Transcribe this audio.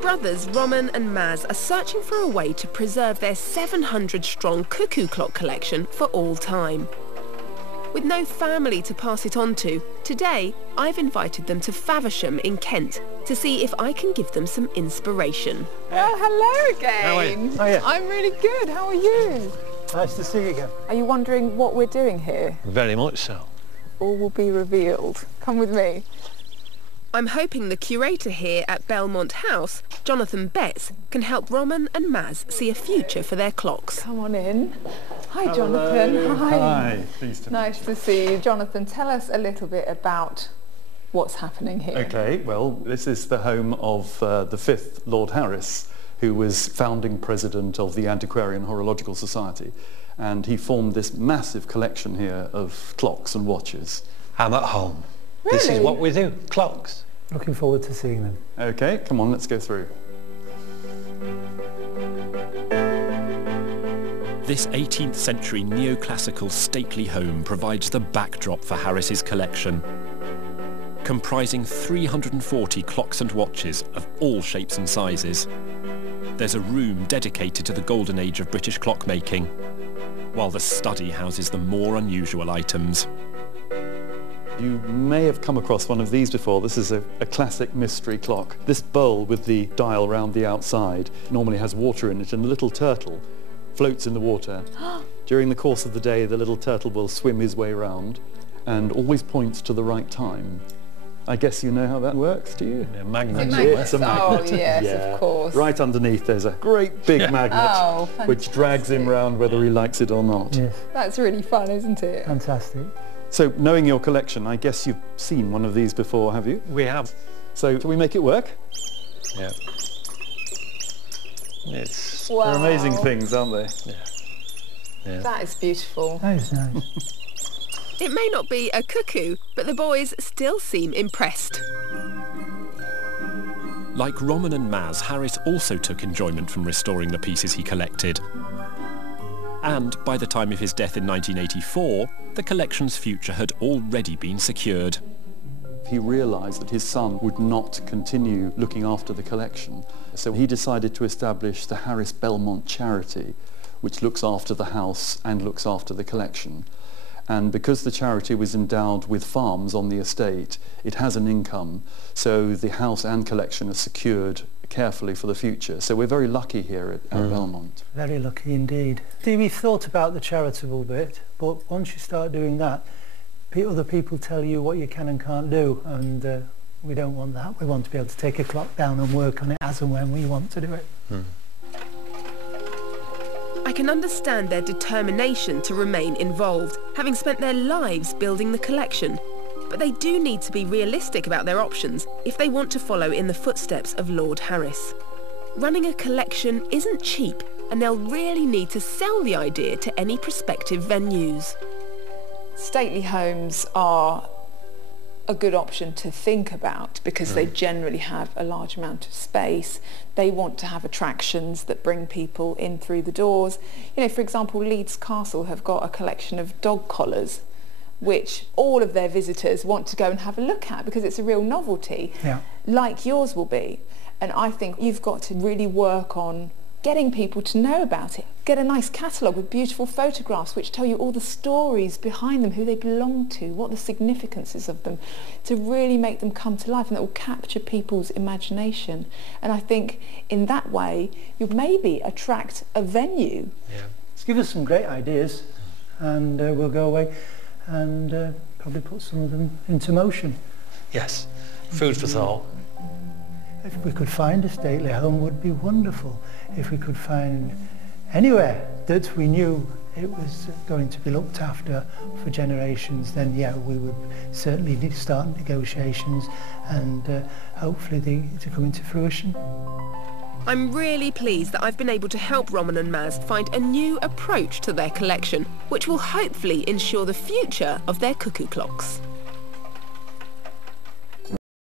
Brothers Roman and Maz are searching for a way to preserve their 700-strong cuckoo clock collection for all time. With no family to pass it on to, today I've invited them to Faversham in Kent to see if I can give them some inspiration. Oh, hello again. How are you? Oh, yeah. I'm really good. How are you? Nice to see you again. Are you wondering what we're doing here? Very much so. All will be revealed. Come with me. I'm hoping the curator here at Belmont House, Jonathan Betts, can help Roman and Maz see a future for their clocks. Come on in. Hi, Hello. Jonathan. Hi. Pleased to meet you. Nice to see you. Jonathan, tell us a little bit about what's happening here. Okay, well, this is the home of the 5th Lord Harris, who was founding president of the Antiquarian Horological Society, and he formed this massive collection here of clocks and watches. I'm at home. Really? This is what we do, clocks. Looking forward to seeing them. Okay, come on, let's go through. This 18th century neoclassical stately home provides the backdrop for Harris's collection, comprising 340 clocks and watches of all shapes and sizes. There's a room dedicated to the golden age of British clockmaking, while the study houses the more unusual items. You may have come across one of these before. This is a classic mystery clock. This bowl with the dial round the outside normally has water in it, and a little turtle floats in the water. During the course of the day, the little turtle will swim his way round and always points to the right time. I guess you know how that works, do you? A magnet. It's a magnet. Oh, yes, Yeah. of course. Right underneath there's a great big magnet Oh, which drags him fantastic. round whether he likes it or not. Yes, That's really fun, isn't it? fantastic. So, knowing your collection, I guess you've seen one of these before, have you? We have. So, can we make it work? Yeah. It's... Wow. They're amazing things, aren't they? Yeah. That is beautiful. That is nice. It may not be a cuckoo, but the boys still seem impressed. Like Roman and Maz, Harris also took enjoyment from restoring the pieces he collected. And by the time of his death in 1984, the collection's future had already been secured. He realised that his son would not continue looking after the collection. So he decided to establish the Harris Belmont charity, which looks after the house and looks after the collection. And because the charity was endowed with farms on the estate, it has an income. So the house and collection are secured carefully for the future. So we're very lucky here at Belmont. Very lucky indeed. See, we thought about the charitable bit, but once you start doing that, other people tell you what you can and can't do, and we don't want that. We want to be able to take a clock down and work on it as and when we want to do it. I can understand their determination to remain involved, having spent their lives building the collection. But they do need to be realistic about their options if they want to follow in the footsteps of Lord Harris. Running a collection isn't cheap, and they'll really need to sell the idea to any prospective venues. Stately homes are a good option to think about because they generally have a large amount of space. They want to have attractions that bring people in through the doors. You know, for example, Leeds Castle have got a collection of dog collars which all of their visitors want to go and have a look at because it's a real novelty, like yours will be. And I think you've got to really work on getting people to know about it. Get a nice catalogue with beautiful photographs which tell you all the stories behind them, who they belong to, what the significance is of them, to really make them come to life, and that will capture people's imagination. And I think in that way you'll maybe attract a venue. Give us some great ideas, and we'll go away and probably put some of them into motion. Yes. Food for thought. If we could find a stately home, would be wonderful. If we could find anywhere that we knew it was going to be looked after for generations, then yeah, we would certainly need to start negotiations and hopefully to come into fruition. I'm really pleased that I've been able to help Roman and Maz find a new approach to their collection, which will hopefully ensure the future of their cuckoo clocks.